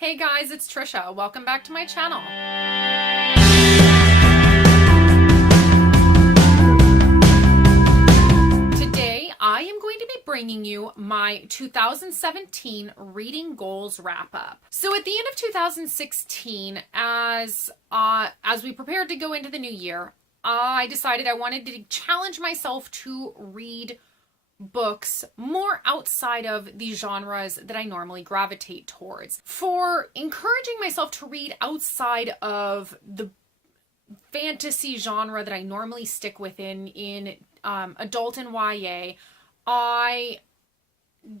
Hey guys, it's Trisha. Welcome back to my channel. Today, I am going to be bringing you my 2017 reading goals wrap up. So at the end of 2016, as we prepared to go into the new year, I decided I wanted to challenge myself to read books more outside of the genres that I normally gravitate towards. For encouraging myself to read outside of the fantasy genre that I normally stick within in adult and YA, I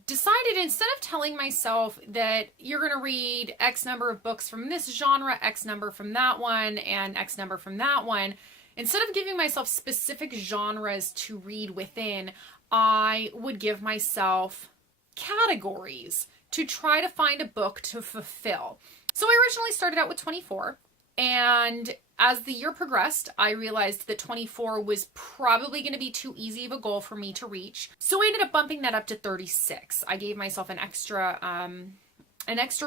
decided instead of telling myself that you're going to read X number of books from this genre, X number from that one, and X number from that one, instead of giving myself specific genres to read within, I would give myself categories to try to find a book to fulfill. So I originally started out with 24, and as the year progressed, I realized that 24 was probably going to be too easy of a goal for me to reach. So I ended up bumping that up to 36. I gave myself an extra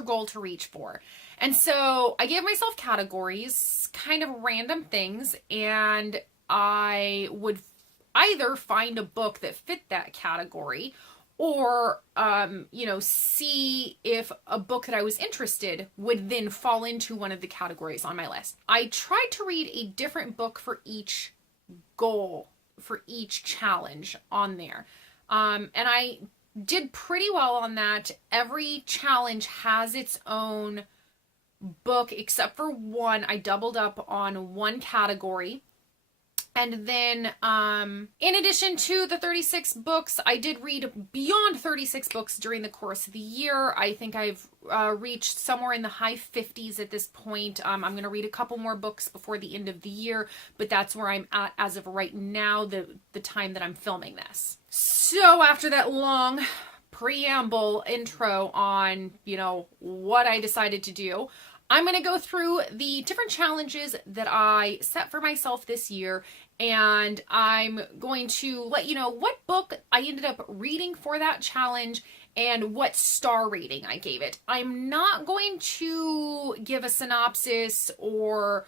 goal to reach for. And so I gave myself categories, kind of random things, and I would either find a book that fit that category or, see if a book that I was interested would then fall into one of the categories on my list. I tried to read a different book for each goal, for each challenge on there. And I did pretty well on that. Every challenge has its own book, except for one. I doubled up on one category. And then, in addition to the 36 books, I did read beyond 36 books during the course of the year. I think I've reached somewhere in the high 50s at this point. I'm going to read a couple more books before the end of the year, but that's where I'm at as of right now, the time that I'm filming this. So after that long preamble intro on, what I decided to do, I'm going to go through the different challenges that I set for myself this year, and I'm going to let you know what book I ended up reading for that challenge and what star rating I gave it. I'm not going to give a synopsis or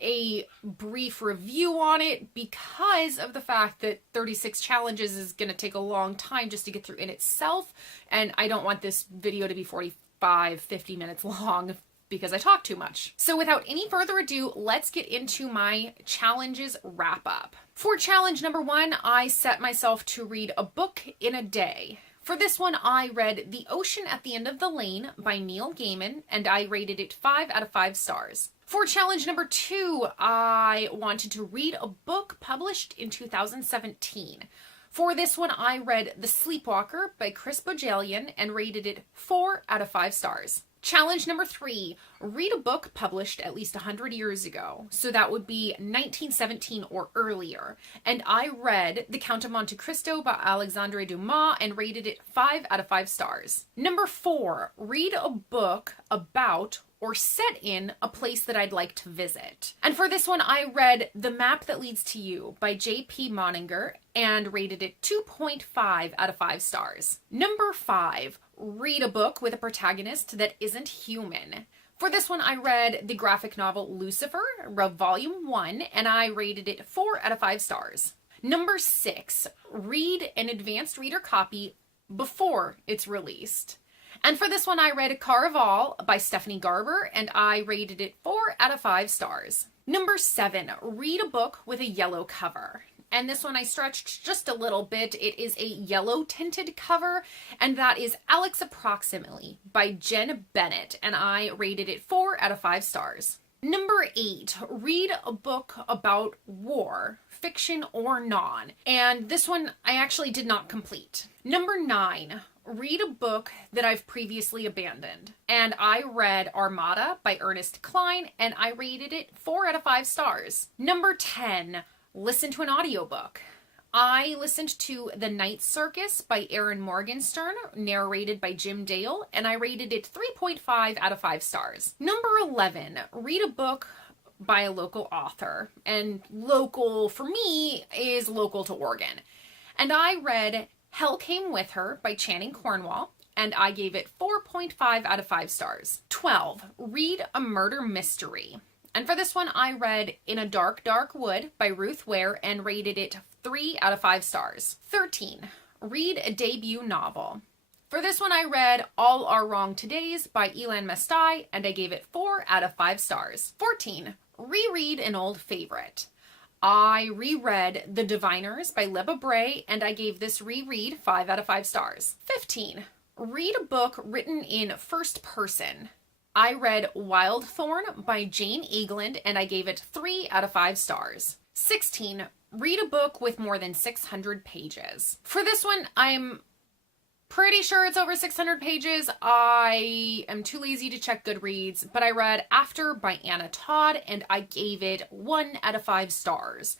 a brief review on it because of the fact that 36 challenges is going to take a long time just to get through in itself, and I don't want this video to be 50 minutes long because I talk too much. So without any further ado, let's get into my challenges wrap up. For challenge number 1, I set myself to read a book in a day. For this one, I read The Ocean at the End of the Lane by Neil Gaiman, and I rated it 5 out of 5 stars. For challenge number 2, I wanted to read a book published in 2017. For this one, I read The Sleepwalker by Chris Bojalian and rated it 4 out of 5 stars. Challenge number 3, read a book published at least 100 years ago. So that would be 1917 or earlier. And I read The Count of Monte Cristo by Alexandre Dumas and rated it 5 out of 5 stars. Number 4, read a book about or set in a place that I'd like to visit. And for this one, I read The Map That Leads to You by J.P. Moninger and rated it 2.5 out of 5 stars. Number 5, read a book with a protagonist that isn't human. For this one, I read the graphic novel Lucifer, Volume 1, and I rated it 4 out of 5 stars. Number 6, read an advanced reader copy before it's released. And for this one, I read Caraval by Stephanie Garber, and I rated it 4 out of 5 stars. Number 7, read a book with a yellow cover. And this one I stretched just a little bit. It is a yellow tinted cover, and that is Alex Approximately by Jen Bennett, and I rated it 4 out of 5 stars. Number 8, read a book about war, fiction or non. And this one I actually did not complete. Number 9, read a book that I've previously abandoned. And I read Armada by Ernest Cline, and I rated it 4 out of 5 stars. Number 10, listen to an audiobook. I listened to The Night Circus by Erin Morgenstern, narrated by Jim Dale, and I rated it 3.5 out of 5 stars. Number 11, read a book by a local author. And local, for me, is local to Oregon. And I read Hell Came With Her by Channing Cornwall, and I gave it 4.5 out of 5 stars. 12, read a murder mystery. And for this one, I read In a Dark, Dark Wood by Ruth Ware and rated it 3 out of 5 stars. 13, read a debut novel. For this one, I read All Are Wrong Todays by Elan Mestai, and I gave it 4 out of 5 stars. 14, reread an old favorite. I reread The Diviners by Leba Bray, and I gave this reread 5 out of 5 stars. 15, read a book written in first person. I read Wildthorn by Jane Eagland, and I gave it 3 out of 5 stars. 16, read a book with more than 600 pages. For this one, I'm pretty sure it's over 600 pages. I am too lazy to check Goodreads, but I read After by Anna Todd, and I gave it 1 out of 5 stars.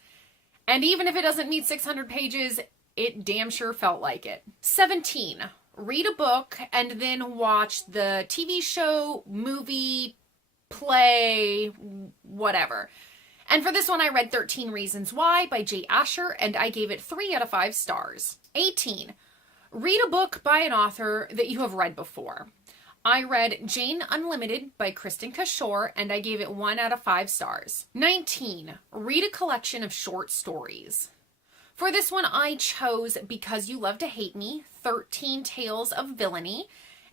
And even if it doesn't meet 600 pages, it damn sure felt like it. 17, read a book and then watch the TV show, movie, play, whatever. And for this one, I read 13 Reasons Why by Jay Asher, and I gave it 3 out of 5 stars. 18, read a book by an author that you have read before. I read Jane Unlimited by Kristen Cashore, and I gave it 1 out of 5 stars. 19, read a collection of short stories. For this one, I chose Because You Love to Hate Me, 13 Tales of Villainy.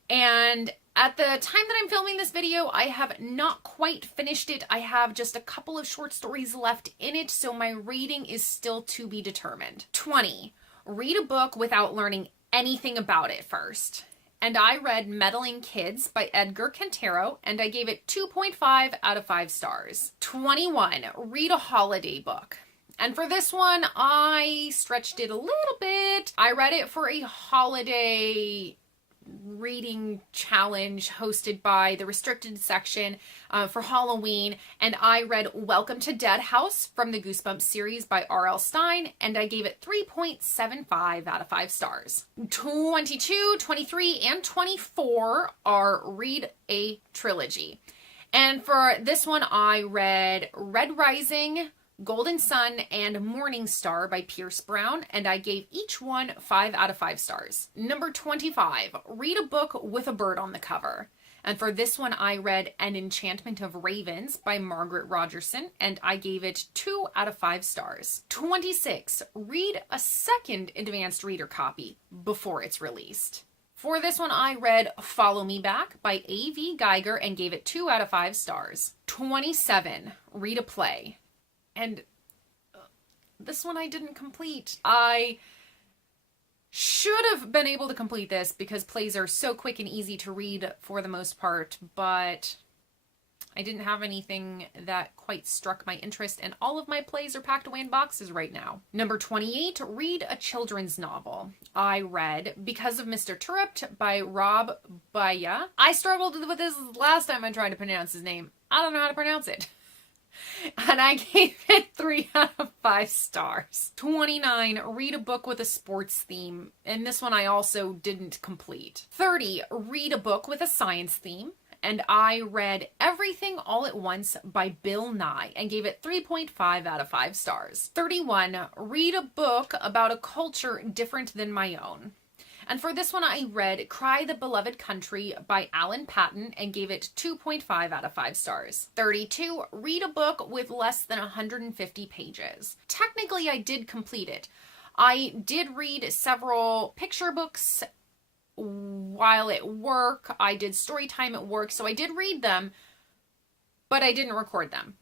And at the time that I'm filming this video, I have not quite finished it. I have just a couple of short stories left in it, so my rating is still to be determined. 20, read a book without learning anything about it first. And I read Meddling Kids by Edgar Cantero, and I gave it 2.5 out of 5 stars. 21, read a holiday book. And for this one, I stretched it a little bit. I read it for a holiday reading challenge hosted by the restricted section for Halloween, and I read Welcome to Dead House from the Goosebumps series by R.L. Stine, and I gave it 3.75 out of 5 stars. 22, 23, and 24 are read a trilogy. And for this one, I read Red Rising, Golden Sun, and Morning Star by Pierce Brown, and I gave each one 5 out of 5 stars. Number 25, read a book with a bird on the cover. And for this one, I read An Enchantment of Ravens by Margaret Rogerson, and I gave it 2 out of 5 stars. 26, read a second advanced reader copy before it's released. For this one, I read Follow Me Back by A.V. Geiger and gave it 2 out of 5 stars. 27, read a play. And this one I didn't complete. I should have been able to complete this because plays are so quick and easy to read for the most part, but I didn't have anything that quite struck my interest, and all of my plays are packed away in boxes right now. Number 28, read a children's novel. I read Because of Mr. Turrupt by Rob Baya. I struggled with this last time I tried to pronounce his name. I don't know how to pronounce it. And I gave it 3 out of 5 stars. 29, read a book with a sports theme. And this one I also didn't complete. 30, read a book with a science theme. And I read Everything All at Once by Bill Nye and gave it 3.5 out of 5 stars. 31, read a book about a culture different than my own. And for this one, I read Cry the Beloved Country by Alan Patton and gave it 2.5 out of 5 stars. 32, read a book with less than 150 pages. Technically, I did complete it. I did read several picture books while at work. I did story time at work, so I did read them, but I didn't record them.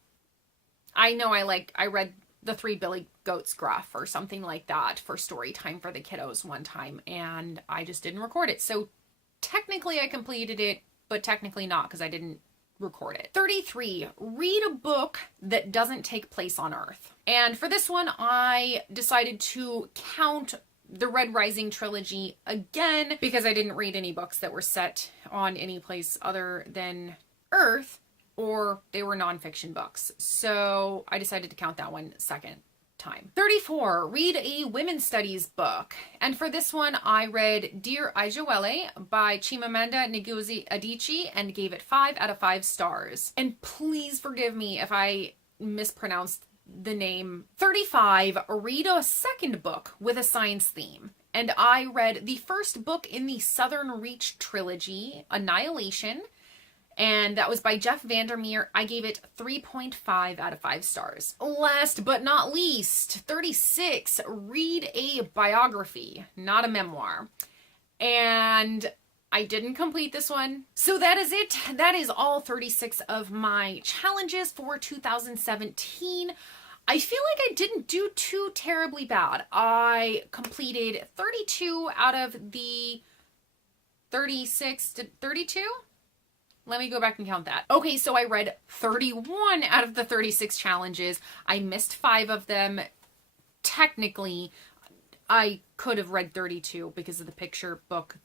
I know I read The Three Billy Goats Gruff or something like that for story time for the kiddos one time, and I just didn't record it. So technically I completed it, but technically not because I didn't record it. 33, read a book that doesn't take place on Earth. And for this one, I decided to count the Red Rising trilogy again because I didn't read any books that were set on any place other than Earth, or they were nonfiction books. So I decided to count that one second time. 34, read a women's studies book. And for this one, I read Dear Ijawele by Chimamanda Ngozi Adichie and gave it 5 out of 5 stars. And please forgive me if I mispronounced the name. 35, read a second book with a science theme. and I read the first book in the Southern Reach trilogy, Annihilation, and that was by Jeff Vandermeer. I gave it 3.5 out of 5 stars. Last but not least, 36, read a biography, not a memoir. And I didn't complete this one. So that is it. That is all 36 of my challenges for 2017. I feel like I didn't do too terribly bad. I completed 32 out of the 36. 32? Let me go back and count that. Okay, so I read 31 out of the 36 challenges. I missed 5 of them. Technically, I could have read 32 because of the picture book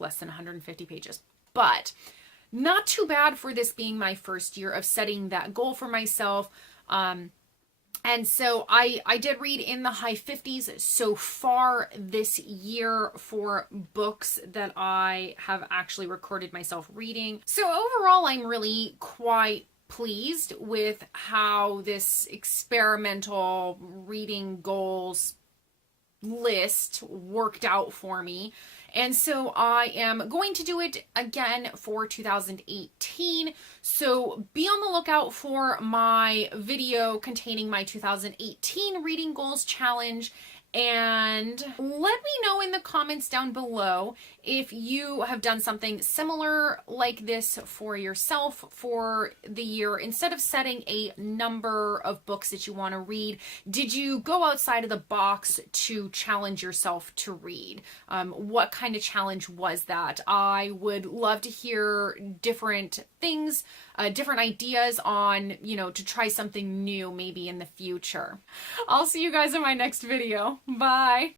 less than 150 pages. But not too bad for this being my first year of setting that goal for myself. And so I did read in the high 50s so far this year for books that I have actually recorded myself reading. So overall, I'm really quite pleased with how this experimental reading goals list worked out for me. And so I am going to do it again for 2018. So be on the lookout for my video containing my 2018 reading goals challenge. And let me know in the comments down below if you have done something similar like this for yourself for the year. Instead of setting a number of books that you want to read, did you go outside of the box to challenge yourself to read? What kind of challenge was that? I would love to hear different things, different ideas on, to try something new maybe in the future. I'll see you guys in my next video. Bye.